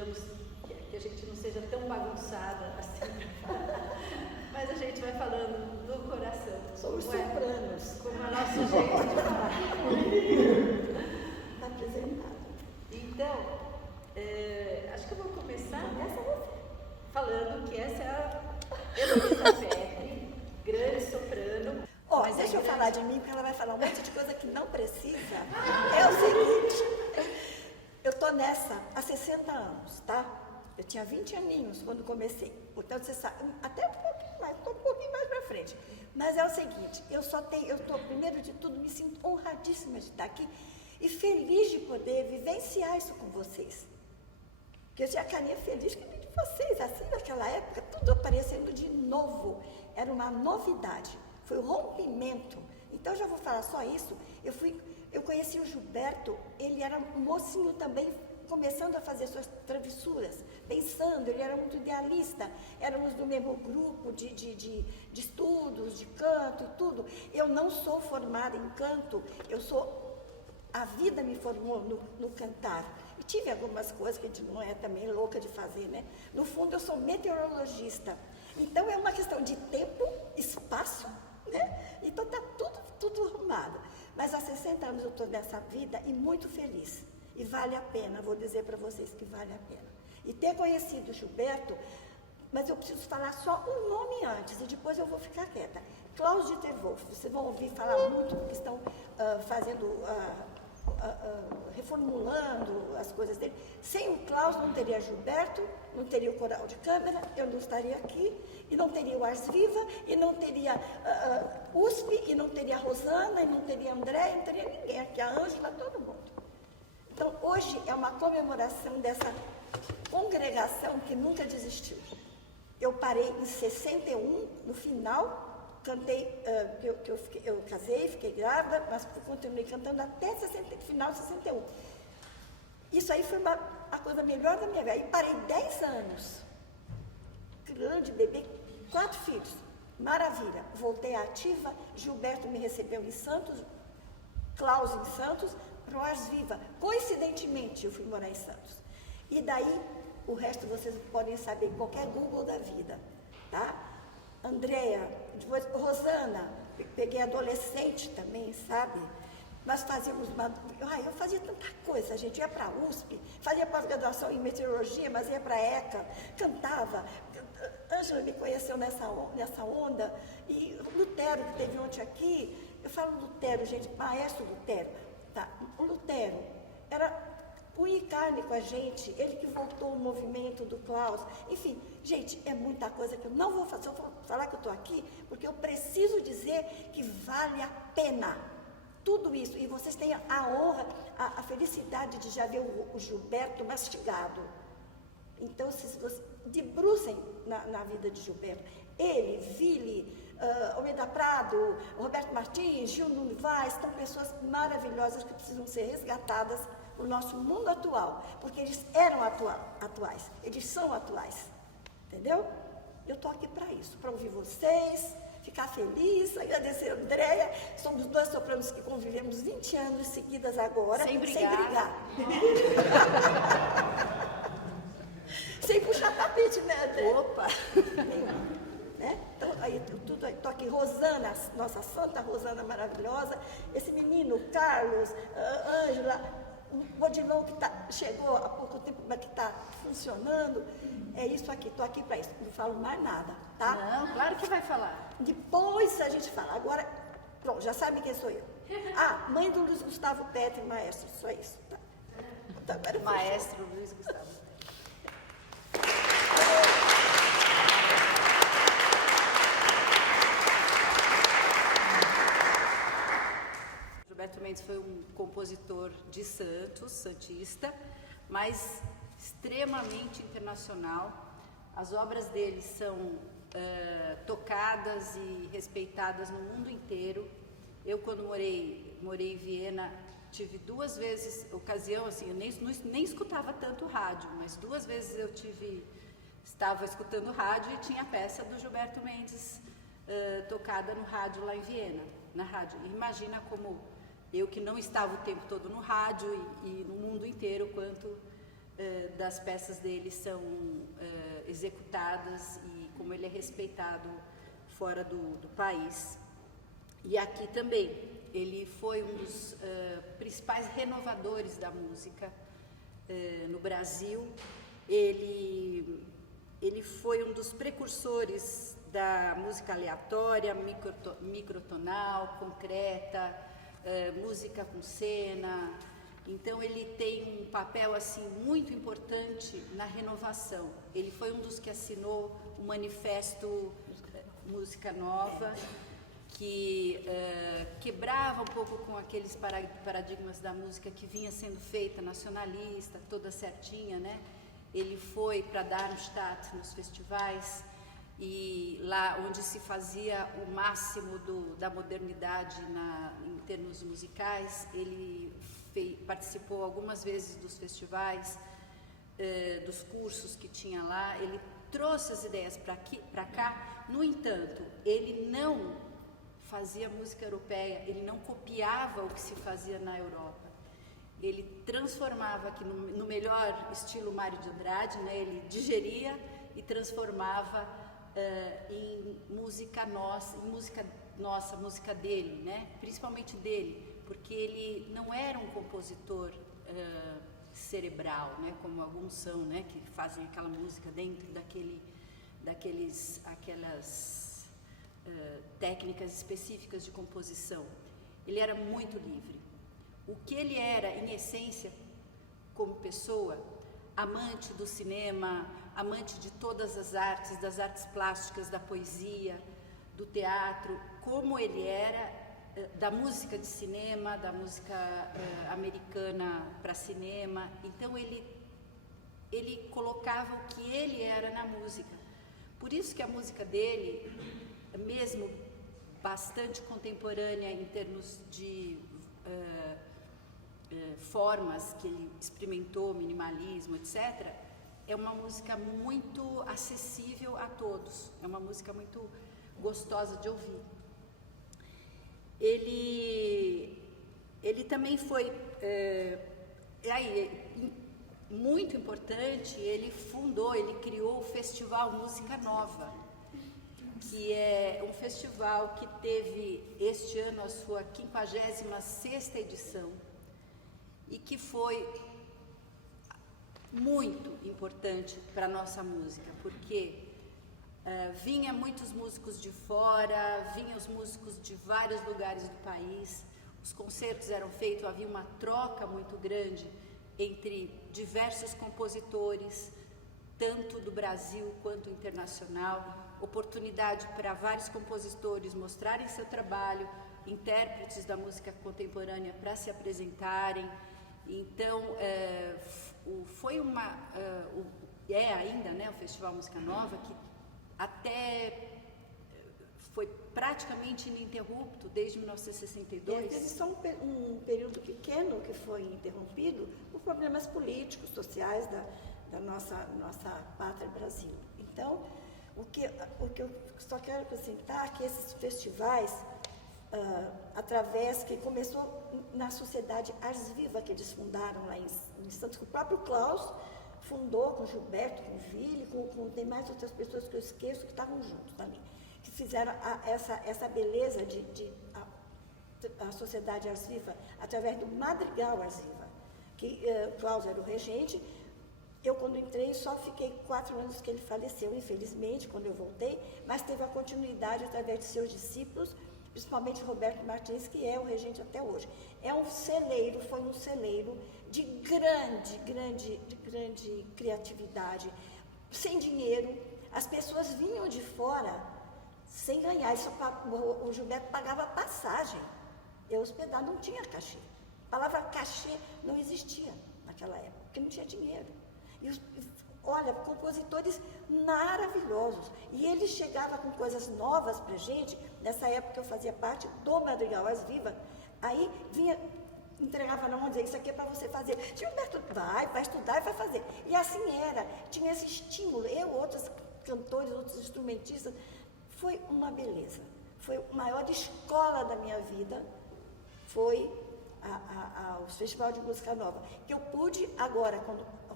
sejamos, que a gente não seja tão bagunçada assim, mas a gente vai falando do coração. Somos sopranos. Como é o nosso jeito de falar. Está apresentado. Então, acho que eu vou começar falando que essa é a Heloísa Petri, grande soprano. Deixa eu falar de mim, porque ela vai falar um monte de coisa que não precisa. É o seguinte, eu estou nessa há 60 anos, tá? Eu tinha 20 aninhos quando comecei, portanto você sabe, até um pouquinho mais, estou um pouquinho mais para frente. Mas é o seguinte, primeiro de tudo, me sinto honradíssima de estar aqui e feliz de poder vivenciar isso com vocês. Porque eu tinha a carinha feliz que de vocês, assim, naquela época, tudo aparecendo de novo, era uma novidade. Foi o rompimento. Então, já vou falar só isso. Eu conheci o Gilberto, ele era mocinho também, começando a fazer suas travessuras, pensando, ele era muito idealista, éramos do mesmo grupo de estudos, de canto e tudo. Eu não sou formada em canto, a vida me formou no cantar. E tive algumas coisas que a gente não é também louca de fazer, né? No fundo, eu sou meteorologista. Então, é uma questão de tempo, espaço, né? Então está tudo arrumado. Mas há 60 anos eu estou nessa vida e muito feliz. E vale a pena, vou dizer para vocês que vale a pena. E ter conhecido o Gilberto, mas eu preciso falar só um nome antes e depois eu vou ficar quieta. Klaus Dieter Wolff, vocês vão ouvir falar muito porque estão reformulando as coisas dele. Sem o Klaus não teria Gilberto, não teria o coral de câmara, eu não estaria aqui, e não teria o Ars Viva, e não teria USP, e não teria a Rosana, e não teria André, e não teria ninguém, aqui a Ângela, todo mundo. Então, hoje é uma comemoração dessa congregação que nunca desistiu. Eu parei em 61, no final, cantei, eu casei, fiquei grávida, mas continuei cantando até final de 61. Isso aí foi a coisa melhor da minha vida. E parei 10 anos, grande bebê, 4 filhos, maravilha. Voltei ativa, Gilberto me recebeu em Santos, Klaus em Santos, Ars Viva. Coincidentemente, eu fui morar em Santos. E daí, o resto vocês podem saber em qualquer Google da vida, tá? Andréia, depois Rosana, peguei adolescente também, sabe? Nós fazíamos eu fazia tanta coisa, a gente ia para a USP, fazia pós-graduação em meteorologia, mas ia para a ECA, cantava. Ângela me conheceu nessa onda, e Lutero, que teve ontem aqui, eu falo Lutero, gente, maestro Lutero, tá? O Lutero era punha e carne com a gente, ele que voltou o movimento do Klaus, enfim, gente, é muita coisa que eu não vou fazer, eu vou falar que eu estou aqui, porque eu preciso dizer que vale a pena tudo isso, e vocês têm a honra, a felicidade de já ver o Gilberto mastigado. Então, se vocês debrucem na vida de Gilberto, ele, Vili, Almeida Prado, Roberto Martins, Gil Novaes, são pessoas maravilhosas que precisam ser resgatadas no nosso mundo atual, porque eles eram atuais, eles são atuais, entendeu? Eu estou aqui para isso, para ouvir vocês, ficar feliz, agradecer a Andréia, somos 2 sopranos que convivemos 20 anos seguidas agora, sem brigar. Sem puxar tapete, né, André? Opa! Né? Então, aí, estou aqui, Rosana, nossa santa Rosana maravilhosa, esse menino, Carlos, Ângela, o Odilon que chegou há pouco tempo, mas que está funcionando, é isso aqui, estou aqui para isso, não falo mais nada, tá? Não, claro que vai falar. Depois a gente fala, agora, pronto, já sabe quem sou eu. Mãe do Luiz Gustavo Petri, maestro, só isso, tá? Então, agora Maestro Luiz Gustavo. Gilberto Mendes foi um compositor de Santos, santista, mas extremamente internacional. As obras dele são tocadas e respeitadas no mundo inteiro. Eu, quando morei em Viena, tive 2 vezes ocasião, assim, eu nem escutava tanto rádio, mas 2 vezes estava escutando rádio e tinha peça do Gilberto Mendes tocada no rádio lá em Viena, na rádio. Imagina como eu, que não estava o tempo todo no rádio e no mundo inteiro, quanto das peças dele são executadas e como ele é respeitado fora do país. E aqui também, ele foi um dos principais renovadores da música no Brasil. Ele foi um dos precursores da música aleatória, microtonal, concreta, música com cena. Então ele tem um papel assim muito importante na renovação. Ele foi um dos que assinou o manifesto Música Nova, que quebrava um pouco com aqueles paradigmas da música que vinha sendo feita nacionalista, toda certinha, né? Ele foi para Darmstadt nos festivais, e lá onde se fazia o máximo da modernidade em termos musicais. Ele participou algumas vezes dos festivais, dos cursos que tinha lá. Ele trouxe as ideias para cá. No entanto, ele não fazia música europeia, ele não copiava o que se fazia na Europa. Ele transformava aqui no melhor estilo Mário de Andrade, né? Ele digeria e transformava em música nossa, música dele, né? Principalmente dele, porque ele não era um compositor cerebral, né? Como alguns são, né? Que fazem aquela música dentro aquelas técnicas específicas de composição. Ele era muito livre. O que ele era, em essência, como pessoa, amante do cinema, amante de todas as artes, das artes plásticas, da poesia, do teatro, como ele era da música de cinema, da música americana para cinema. Então ele colocava o que ele era na música. Por isso que a música dele, mesmo bastante contemporânea em termos de formas que ele experimentou, minimalismo, etc., é uma música muito acessível a todos, é uma música muito gostosa de ouvir. Ele também foi, muito importante, ele criou o Festival Música Nova, que é um festival que teve este ano a sua 56ª edição e que foi muito importante para a nossa música, porque vinha muitos músicos de fora, vinham os músicos de vários lugares do país, os concertos eram feitos, havia uma troca muito grande entre diversos compositores, tanto do Brasil quanto internacional, oportunidade para vários compositores mostrarem seu trabalho, intérpretes da música contemporânea para se apresentarem. Então, foi é ainda, né, o Festival Música Nova, que até foi praticamente ininterrupto desde 1962. Teve só um período pequeno que foi interrompido por problemas políticos, sociais da nossa pátria Brasil. Então, o que eu só quero acrescentar é que esses festivais, através que começou na Sociedade Ars Viva, que eles fundaram lá em Santos, que o próprio Klaus fundou com Gilberto, com Ville, tem mais outras pessoas que eu esqueço que estavam juntos também, que fizeram essa beleza a Sociedade Ars Viva através do Madrigal Ars Viva, que Klaus era o regente. Eu, quando entrei, só fiquei 4 anos que ele faleceu, infelizmente, quando eu voltei, mas teve a continuidade através de seus discípulos, principalmente Roberto Martins, que é o regente até hoje. Foi um celeiro de grande criatividade, sem dinheiro. As pessoas vinham de fora sem ganhar. O Gilberto pagava passagem. Eu hospedar não tinha cachê. A palavra cachê não existia naquela época, porque não tinha dinheiro. Olha, compositores maravilhosos. E ele chegava com coisas novas pra gente. Nessa época eu fazia parte do Madrigal Ars Viva. Aí vinha, entregava na mão e dizia, isso aqui é para você fazer. Gilberto, vai estudar e vai fazer. E assim era. Tinha esse estímulo. Outros cantores, outros instrumentistas. Foi uma beleza. Foi a maior escola da minha vida. Foi o Festival de Música Nova. Que eu pude agora, quando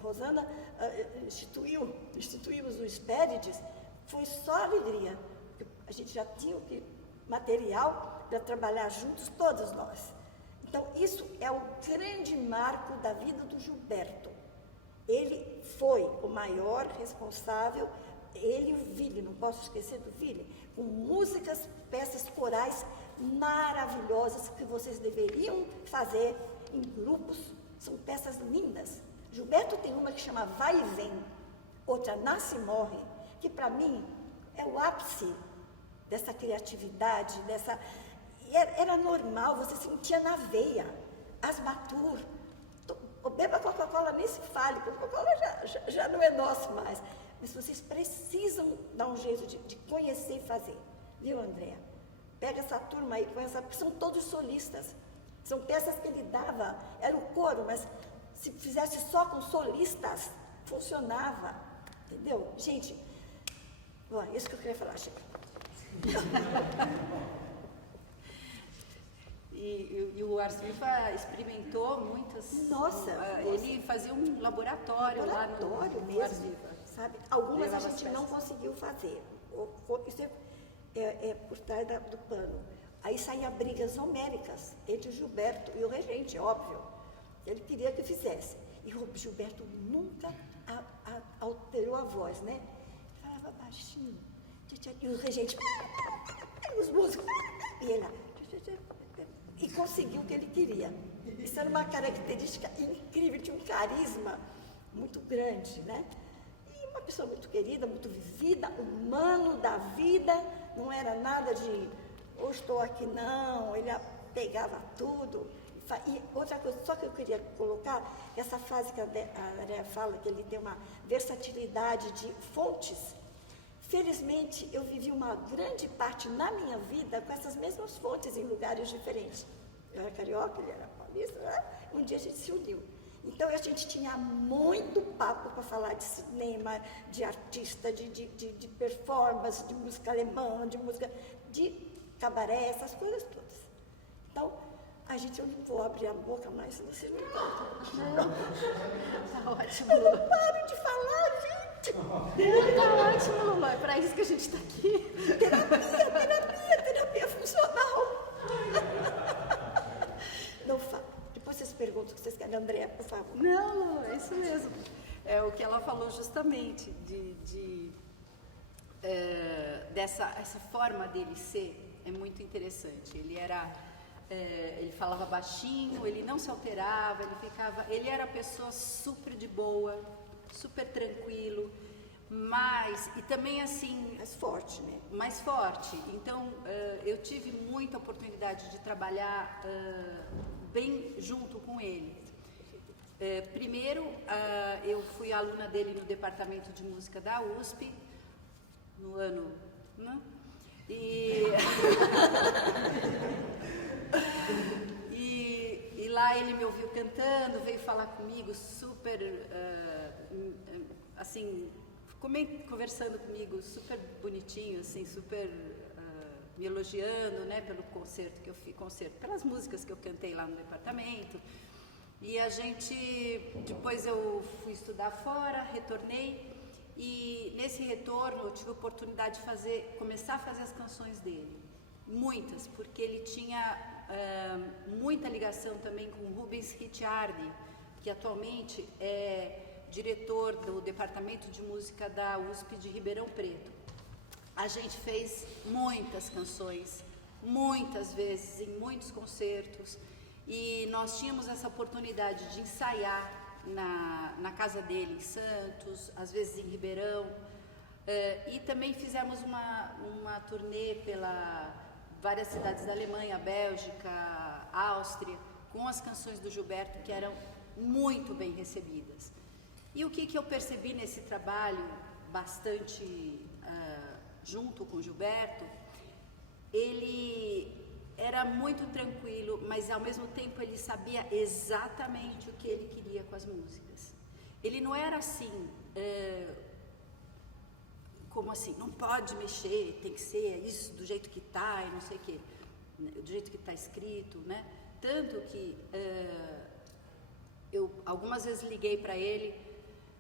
Rosana instituímos o Hespérides, foi só alegria. A gente já tinha material para trabalhar juntos, todos nós. Então, isso é o grande marco da vida do Gilberto. Ele foi o maior responsável, ele e o Ville, não posso esquecer do Ville, com músicas, peças corais maravilhosas que vocês deveriam fazer em grupos, são peças lindas. Gilberto tem uma que chama Vai e Vem, outra Nasce e Morre, que para mim é o ápice dessa criatividade, era normal, você sentia na veia, Asmatur, beba Coca-Cola, nem se fale, Coca-Cola já não é nosso mais, mas vocês precisam dar um jeito de conhecer e fazer, viu, Andréa? Pega essa turma aí, porque são todos solistas, são peças que ele dava, era o coro, mas se fizesse só com solistas, funcionava, entendeu? Gente, bom, isso que eu queria falar, chega. E o Ars Viva experimentou muitas. Nossa! Ele fazia um laboratório lá no Ars Viva. Sabe? Algumas a gente não conseguiu fazer. Isso é por trás do pano. Aí saíam brigas homéricas entre o Gilberto e o regente, óbvio. Ele queria que fizesse. E o Gilberto nunca alterou a voz, né? Ele falava baixinho. E o regente, os músicos, e ele, e conseguiu o que ele queria. Isso era uma característica incrível, tinha um carisma muito grande, né? E uma pessoa muito querida, muito vivida, humano da vida, não era nada de, hoje estou aqui, não, ele pegava tudo. E outra coisa, só que eu queria colocar, essa frase que a Andréa fala, que ele tem uma versatilidade de fontes. Felizmente, eu vivi uma grande parte na minha vida com essas mesmas fontes em lugares diferentes. Eu era carioca, ele era paulista, né? Um dia a gente se uniu. Então, a gente tinha muito papo para falar de cinema, de artista, de performance, de música alemã, de cabaré, essas coisas todas. Então, a gente, eu não vou abrir a boca mais, senão vocês não contam. Tá ótimo. Eu não paro de falar, gente. Tá ótimo, Lula. É para isso que a gente está aqui. Terapia funcional. Não falo. Depois vocês perguntam o que vocês querem, Andréa, por favor. Não, Lula, é isso mesmo. É o que ela falou justamente, essa forma dele ser é muito interessante. Ele falava baixinho, ele não se alterava, ele era pessoa super de boa, super tranquilo, e também assim... Mais forte, né? Mais forte. Então, eu tive muita oportunidade de trabalhar bem junto com ele. Primeiro, eu fui aluna dele no Departamento de Música da USP, no ano... Né? E lá ele me ouviu cantando, veio falar comigo, super, assim, conversando comigo, super bonitinho, assim, super me elogiando, né, pelo concerto que eu fiz, pelas músicas que eu cantei lá no departamento. E depois eu fui estudar fora, retornei, e nesse retorno eu tive a oportunidade de começar a fazer as canções dele. Muitas, porque ele tinha muita ligação também com Rubens Ricciardi, que atualmente é diretor do Departamento de Música da USP de Ribeirão Preto. A gente fez muitas canções, muitas vezes, em muitos concertos, e nós tínhamos essa oportunidade de ensaiar na casa dele em Santos, às vezes em Ribeirão, e também fizemos uma turnê pela várias cidades da Alemanha, Bélgica, Áustria, com as canções do Gilberto, que eram muito bem recebidas. E o que eu percebi nesse trabalho, bastante junto com o Gilberto, ele era muito tranquilo, mas ao mesmo tempo ele sabia exatamente o que ele queria com as músicas. Ele não era assim... como assim, não pode mexer, tem que ser isso do jeito que está e não sei o quê, do jeito que está escrito, né? Tanto que eu algumas vezes liguei para ele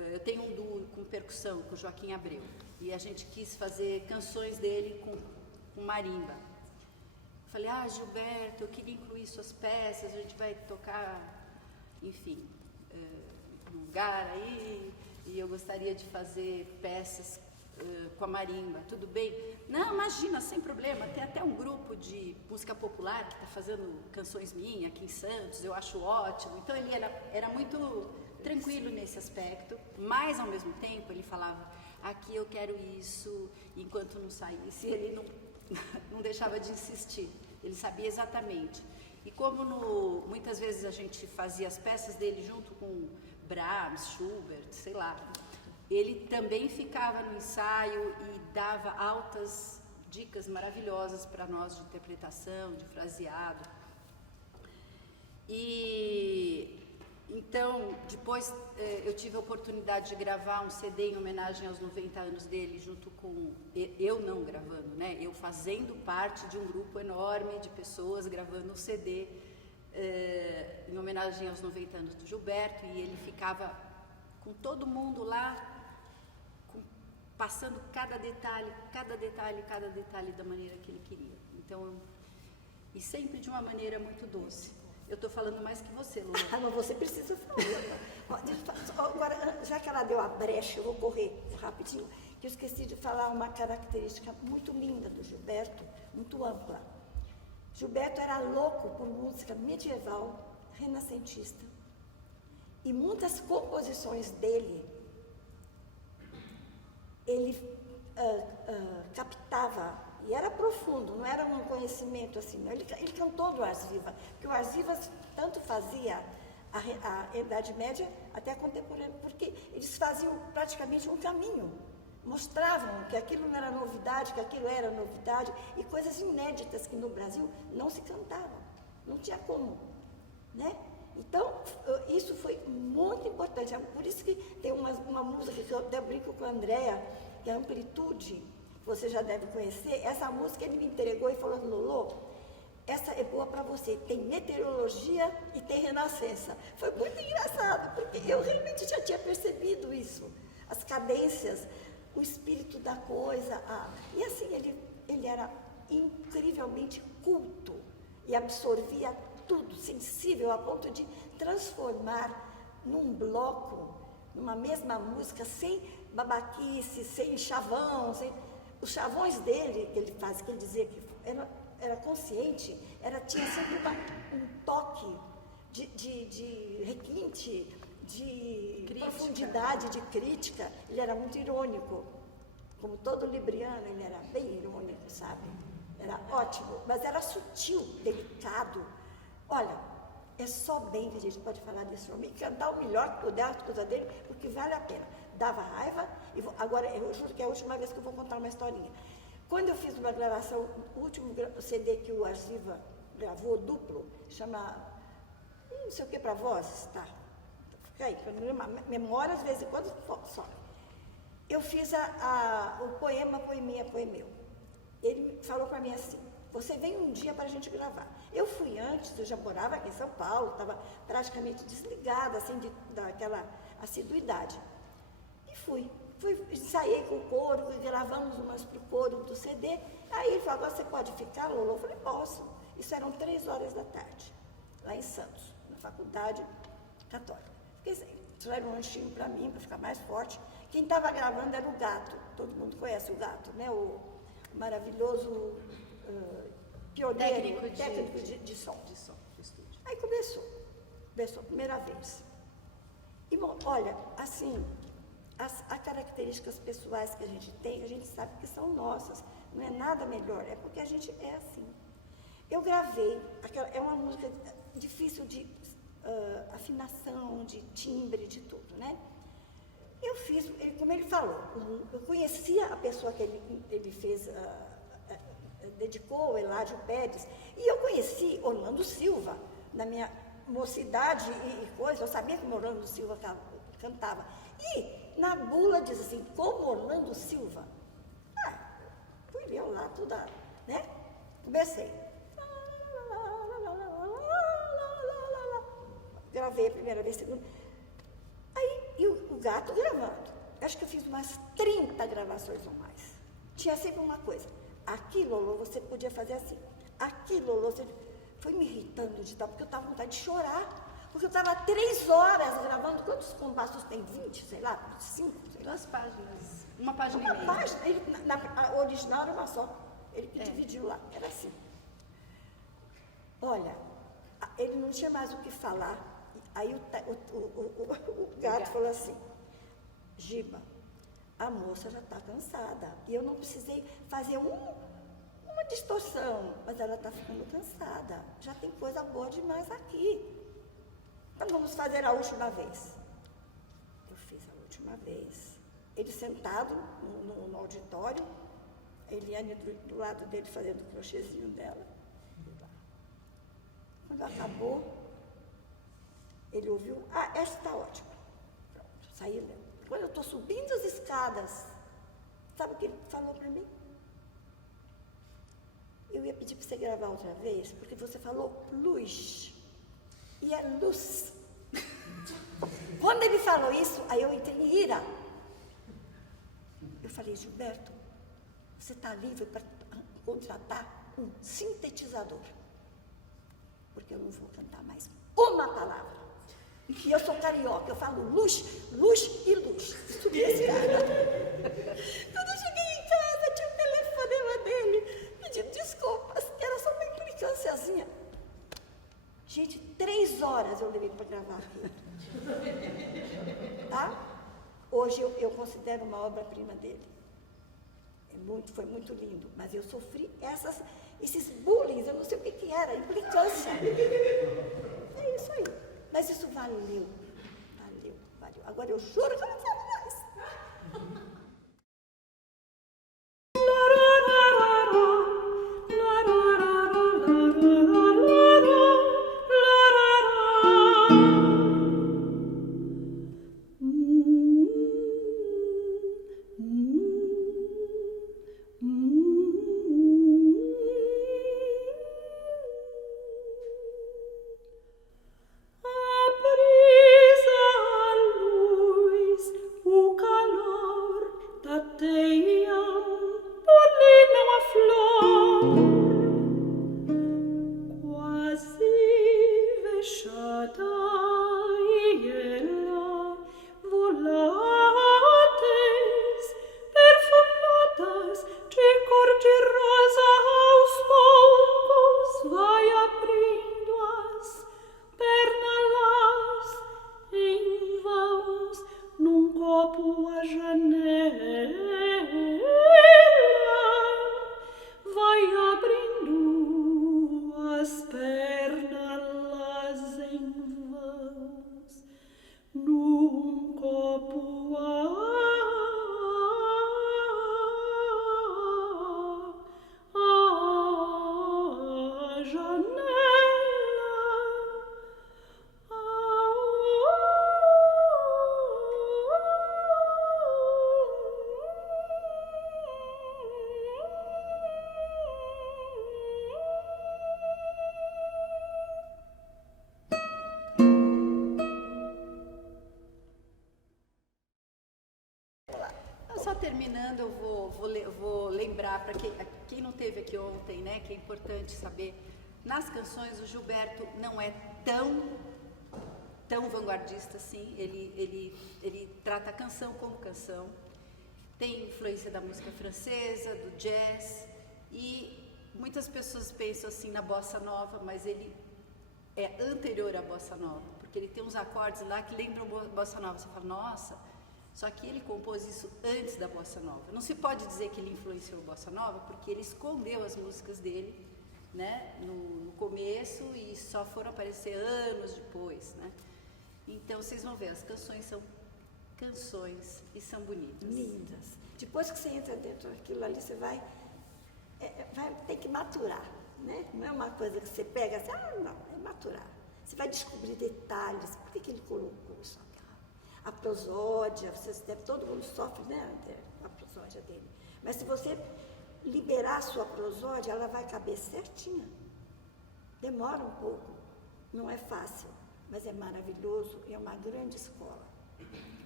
eu tenho um duo com percussão, com Joaquim Abreu, e a gente quis fazer canções dele com marimba. Falei, Gilberto, eu queria incluir suas peças, a gente vai tocar, enfim, num lugar aí, e eu gostaria de fazer peças com a marimba, tudo bem? Não, imagina, sem problema, tem até um grupo de música popular que está fazendo canções minhas aqui em Santos, eu acho ótimo. Então ele era muito tranquilo nesse aspecto, mas ao mesmo tempo ele falava, aqui eu quero isso, enquanto não saísse, ele não deixava de insistir, ele sabia exatamente. E como muitas vezes a gente fazia as peças dele junto com Brahms, Schubert, sei lá, ele também ficava no ensaio e dava altas dicas maravilhosas para nós de interpretação, de fraseado. E então, depois eu tive a oportunidade de gravar um CD em homenagem aos 90 anos dele, junto com, eu não gravando, né? Eu fazendo parte de um grupo enorme de pessoas gravando um CD em homenagem aos 90 anos do Gilberto, e ele ficava com todo mundo lá, passando cada detalhe da maneira que ele queria. Então, e sempre de uma maneira muito doce. Eu estou falando mais que você, Lula. Mas você precisa falar. Agora, já que ela deu a brecha, eu vou correr rapidinho, que eu esqueci de falar uma característica muito linda do Gilberto, muito ampla. Gilberto era louco por música medieval, renascentista. E muitas composições dele, ele captava, e era profundo, não era um conhecimento assim, não. Ele cantou do Ars Viva, porque o Ars Viva tanto fazia a Idade Média até a contemporânea, porque eles faziam praticamente um caminho, mostravam que aquilo não era novidade, que aquilo era novidade, e coisas inéditas que no Brasil não se cantavam, não tinha como, né? Então, isso foi muito importante. Por isso que tem uma música que eu até brinco com a Andréa, que é Amplitude, que você já deve conhecer. Essa música ele me entregou e falou, Lolo, essa é boa para você, tem meteorologia e tem renascença. Foi muito engraçado, porque eu realmente já tinha percebido isso. As cadências, o espírito da coisa. E assim, ele era incrivelmente culto e absorvia tudo, sensível a ponto de transformar num bloco, numa mesma música, sem babaquice, sem chavão, os chavões dele, que ele dizia que era consciente, tinha sempre um toque de requinte, de crítica, profundidade, de crítica. Ele era muito irônico, como todo libriano, ele era bem irônico, sabe? Era ótimo, mas era sutil, delicado. Olha, é só bem que a gente pode falar desse homem, cantar o melhor que puder, as coisas dele, porque vale a pena. Dava raiva, agora eu juro que é a última vez que eu vou contar uma historinha. Quando eu fiz uma gravação, o último CD que o Ars Viva gravou, duplo, chama não sei o que para vozes, tá? Fica aí, para memória, às vezes em quando só. Eu fiz o poemeu. Ele falou para mim assim, você vem um dia para a gente gravar. Eu fui antes, eu já morava aqui em São Paulo, estava praticamente desligada, assim, daquela assiduidade. E fui, ensaiei com o coro, gravamos umas para o coro do CD. Aí ele falou, agora você pode ficar, Lolo? Eu falei, posso. Isso eram 3h da tarde, lá em Santos, na Faculdade Católica. Fiquei sem, trouxeram um lanchinho para mim, para ficar mais forte. Quem estava gravando era o Gato, todo mundo conhece o Gato, né? O maravilhoso pioneiro, técnico de som. De som, do estúdio. Aí começou a primeira vez. E, bom, olha, assim, as características pessoais que a gente tem, a gente sabe que são nossas, não é nada melhor, é porque a gente é assim. Eu gravei, é uma música difícil de afinação, de timbre, de tudo, né? Eu fiz, como ele falou, eu conhecia a pessoa que ele fez, dedicou, Eládio Pérez, e eu conheci Orlando Silva, na minha mocidade e coisa, eu sabia que o Orlando Silva cantava. E na bula diz assim, como Orlando Silva. Fui eu lá, toda, né? Comecei. Gravei a primeira vez, a segunda. Aí E o gato gravando. Acho que eu fiz umas 30 gravações ou mais. Tinha sempre uma coisa. Aqui, Lolo, você podia fazer assim. Aqui, Lolo, você... Foi me irritando de tal, porque eu estava com vontade de chorar. Porque eu estava 3 horas gravando. Quantos compassos tem? 20, sei lá, 5, sei lá. 2 páginas. Uma página Uma e meia. página. A original era uma só. Ele que dividiu lá. Era assim. Olha, ele não tinha mais o que falar. Aí o gato falou assim, Giba, a moça já está cansada. E eu não precisei fazer uma distorção, mas ela está ficando cansada. Já tem coisa boa demais aqui. Então vamos fazer a última vez. Eu fiz a última vez. Ele sentado no auditório, a Eliane do lado dele fazendo o crochêzinho dela. Quando acabou, ele ouviu, essa está ótima. Pronto, saiu mesmo. Quando eu estou subindo as escadas, sabe o que ele falou para mim? Eu ia pedir para você gravar outra vez, porque você falou luz. E é luz. Quando ele falou isso, aí eu entrei em ira. Eu falei, Gilberto, você está livre para contratar um sintetizador. Porque eu não vou cantar mais uma palavra. E eu sou carioca, eu falo luz, luz e luz. Subi esse cara. Quando eu cheguei em casa, tinha um telefonema dele, pedindo desculpas, que era só uma implicânciazinha. Gente, 3 horas eu levei para gravar aquilo. Tá? Hoje eu considero uma obra-prima dele. Foi muito lindo, mas eu sofri esses bullying, eu não sei o que era, implicância. É isso aí. Mas isso valeu. Agora eu juro que eu não falo mais. Só terminando, eu vou lembrar para quem não esteve aqui ontem, né, que é importante saber, nas canções o Gilberto não é tão vanguardista assim, ele trata a canção como canção, tem influência da música francesa, do jazz, e muitas pessoas pensam assim na bossa nova, mas ele é anterior à bossa nova, porque ele tem uns acordes lá que lembram bossa nova, você fala, nossa... Só que ele compôs isso antes da bossa nova. Não se pode dizer que ele influenciou a bossa nova, porque ele escondeu as músicas dele, né, no começo e só foram aparecer anos depois, né? Então vocês vão ver, as canções são canções e são bonitas. Lindas. Depois que você entra dentro daquilo ali, você vai ter que maturar, né? Não é uma coisa que você pega assim, não, é maturar. Você vai descobrir detalhes, por que ele colocou isso aqui? A prosódia, todo mundo sofre, né, a prosódia dele. Mas se você liberar a sua prosódia, ela vai caber certinha. Demora um pouco, não é fácil, mas é maravilhoso e é uma grande escola.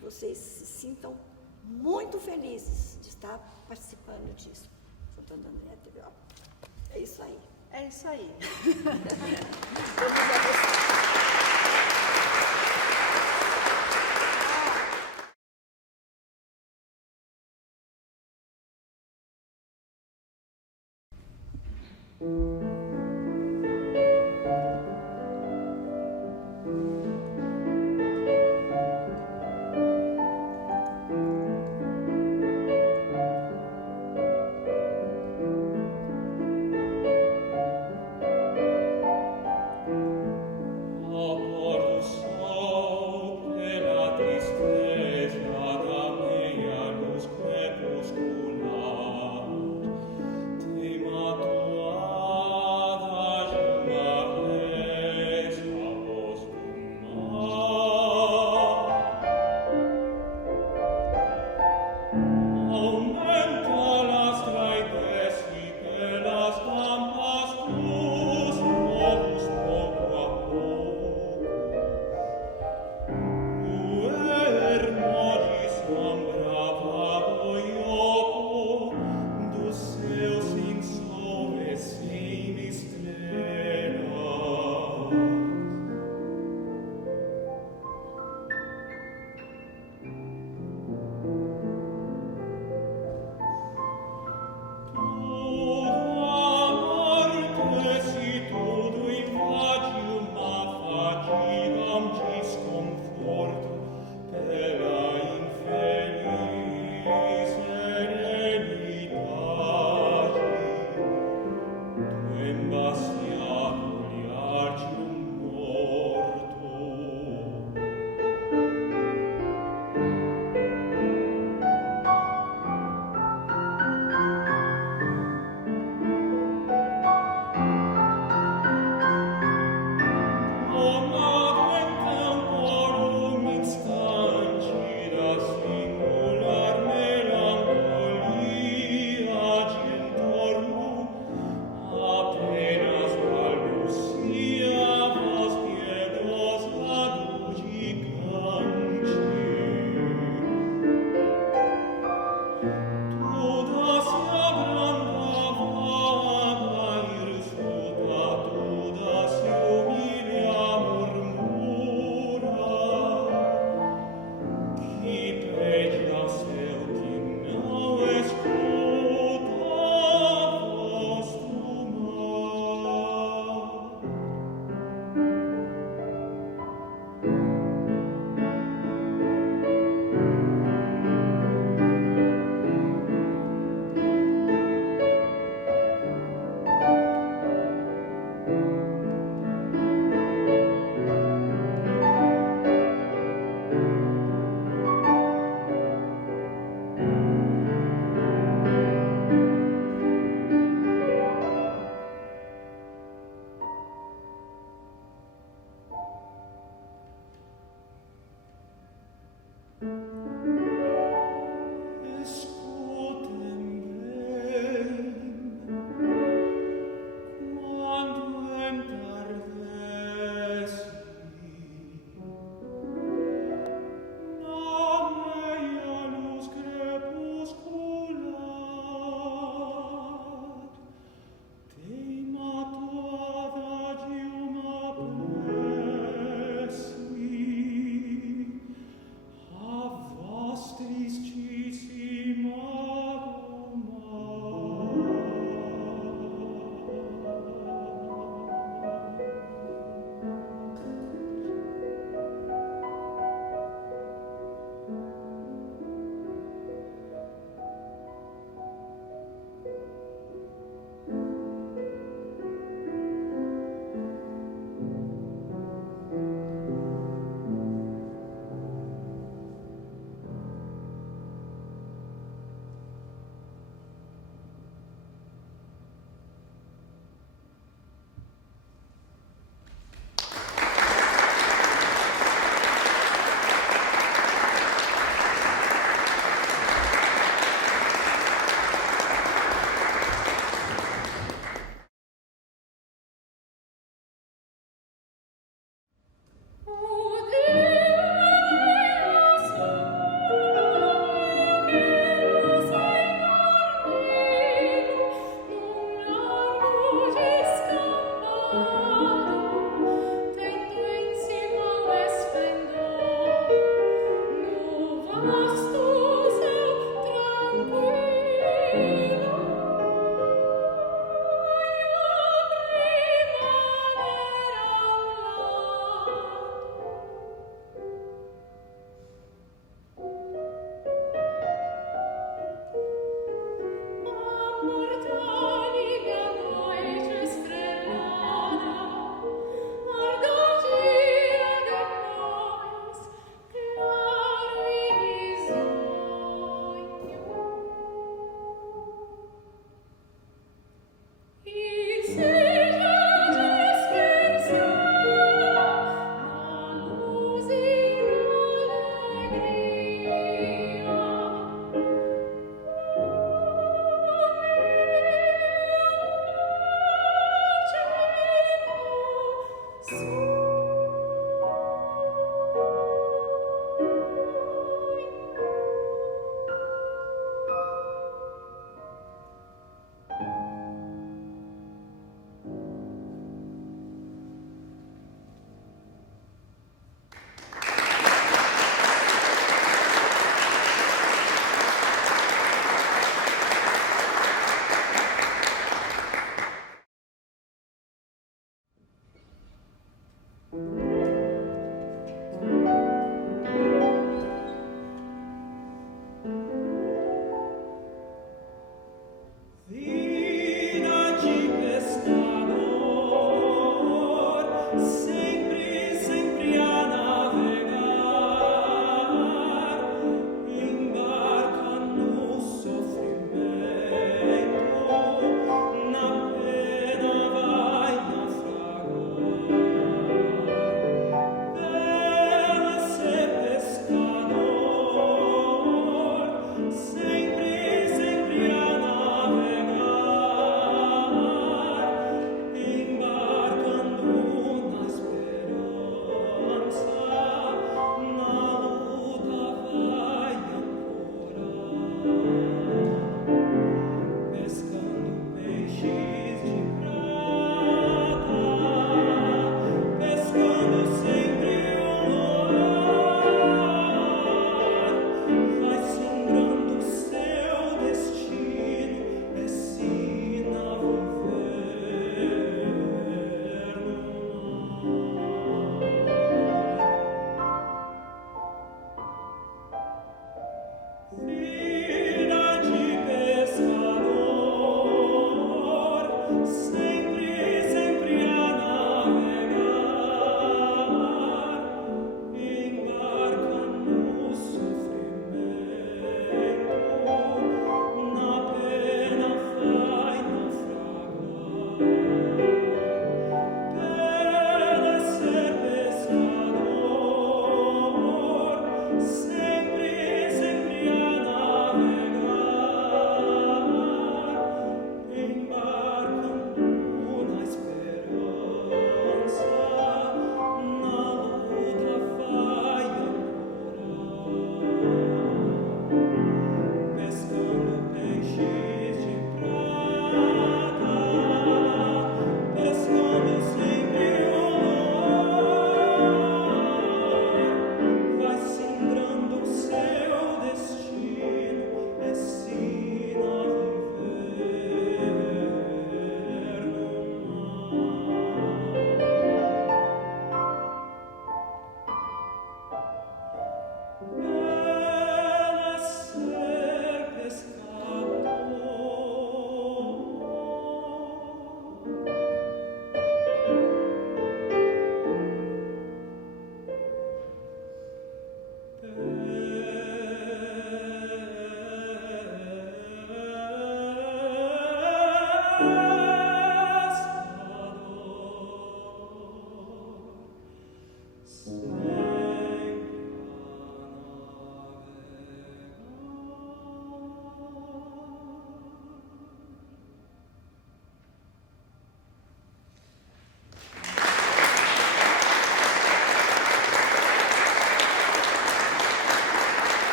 vocês se sintam muito felizes de estar participando disso. Santo André teve, ó. É isso aí. É isso aí. Vamos agradecer. Tema tua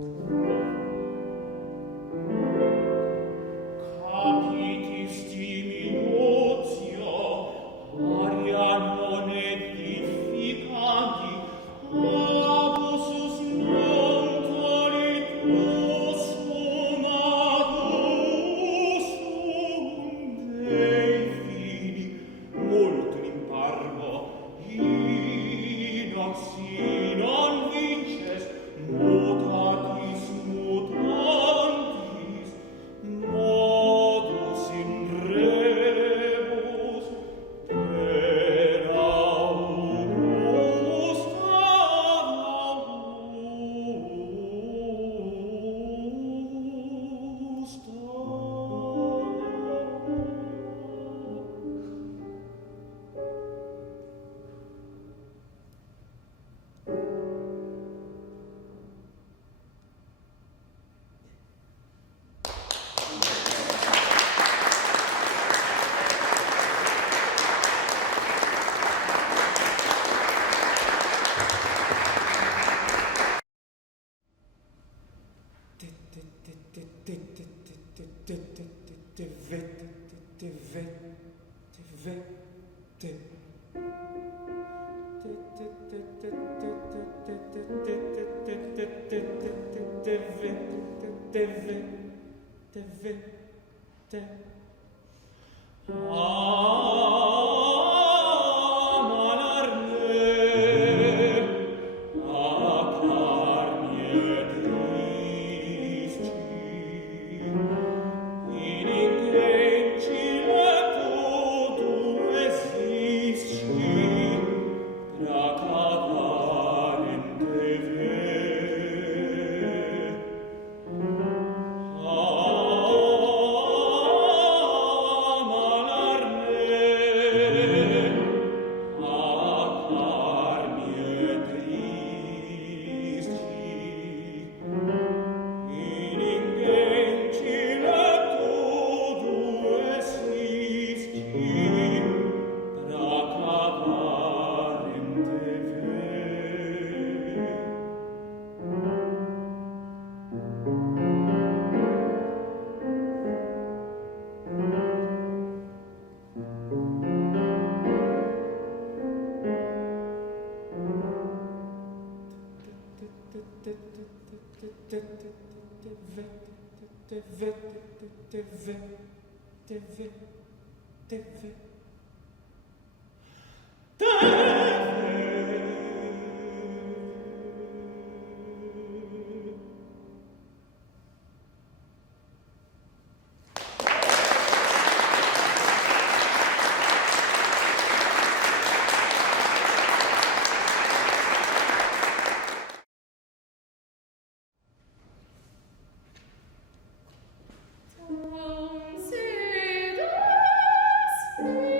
Consider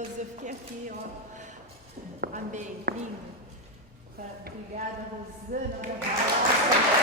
maravilhoso. Eu fiquei aqui, ó. Amei, lindo. Obrigada, Rosana.